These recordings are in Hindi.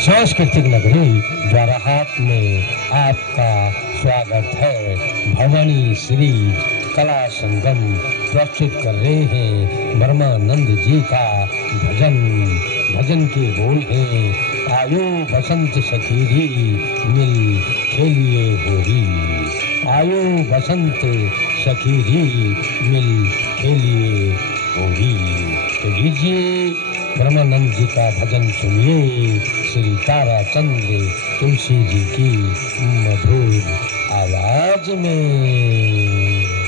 सांस्कृतिक नगरी द्वाराहाट में आपका स्वागत है। भवानी श्री कला संगम प्रस्तुत कर रहे हैं ब्रह्मानंद जी का भजन। भजन के बोल हैं, आयो बसंत सखीरी मिल खेलिए होरी। आयो बसंत सखीरी मिल खेलिए होरी। तो लीजिए ब्रह्मानंद जी का भजन सुनिए, श्री तारा चंद्र तुलसी जी की मधुर आवाज में।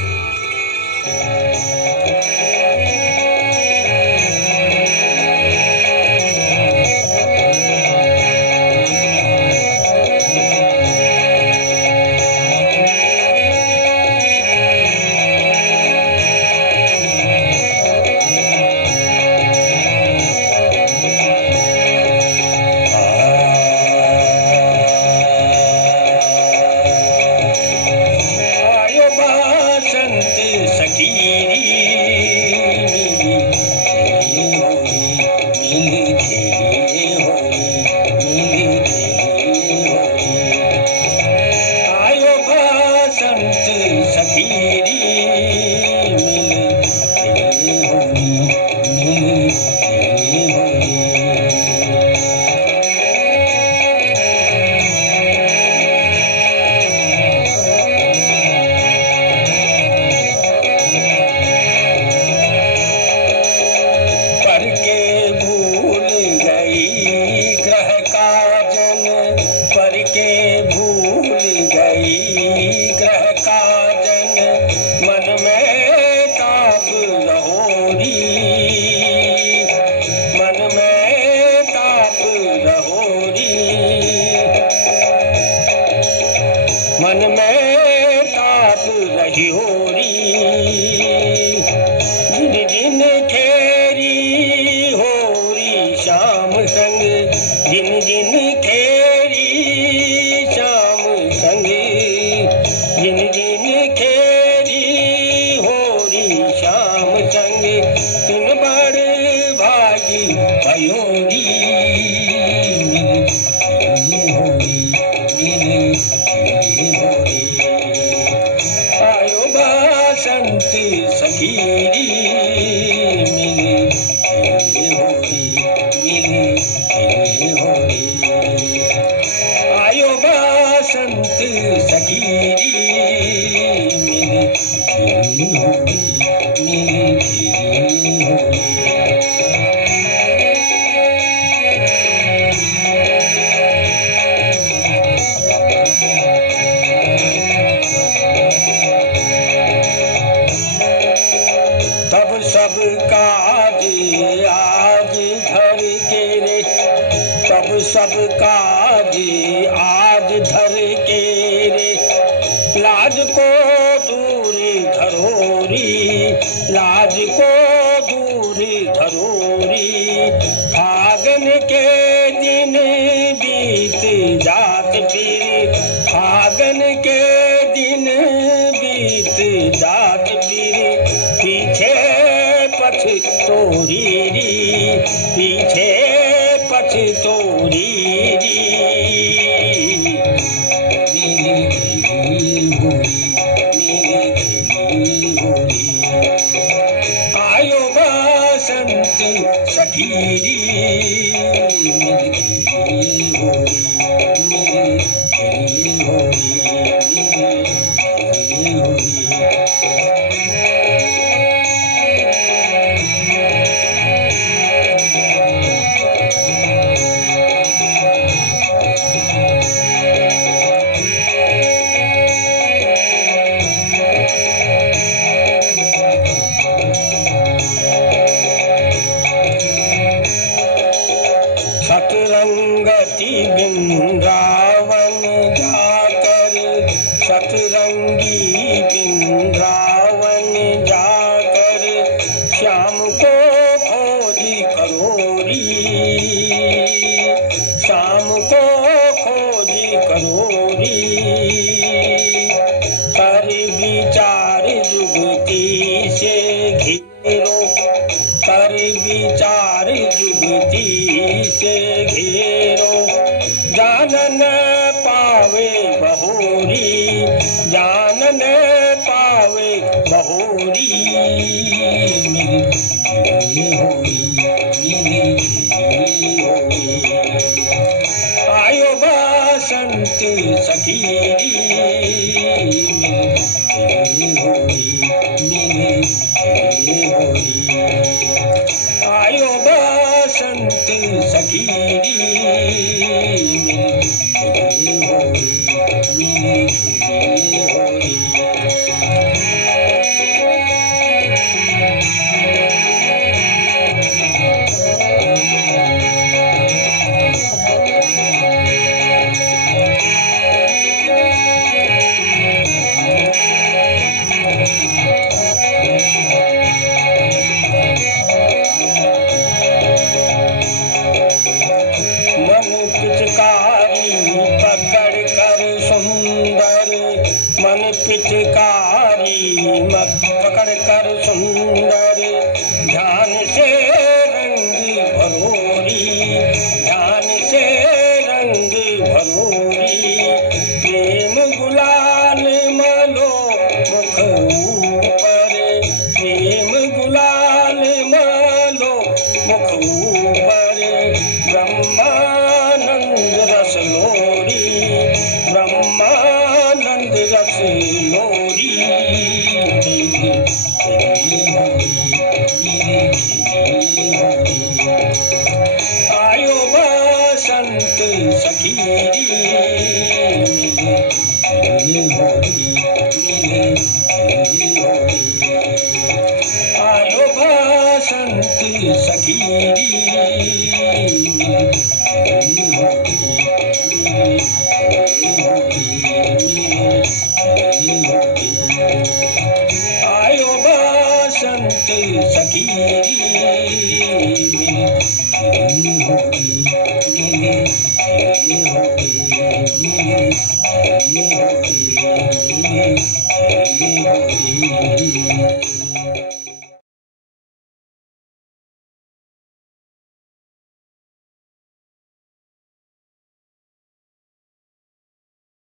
लोरी मिली होली मिली होली आयो बसंत सखी मिली होली मिली होली आयो बसंत सखी मिली होली मिली होली मन पिचकारी पकड़ कर सुंदर ध्यान से रंग भरोरी ध्यान से रंग भरोरी प्रेम गुलाल मलो मुख ऊपर प्रेम गुलाल मलो मुख ऊपर ब्रह्मानंद रस लोरी ब्रह्मानंद रस लोरी आयो बसंत सखी मिली होली मिली होली आयो बसंत सखी मिली होली आयो बसंत सखी मिली होली मिली होली मिली होली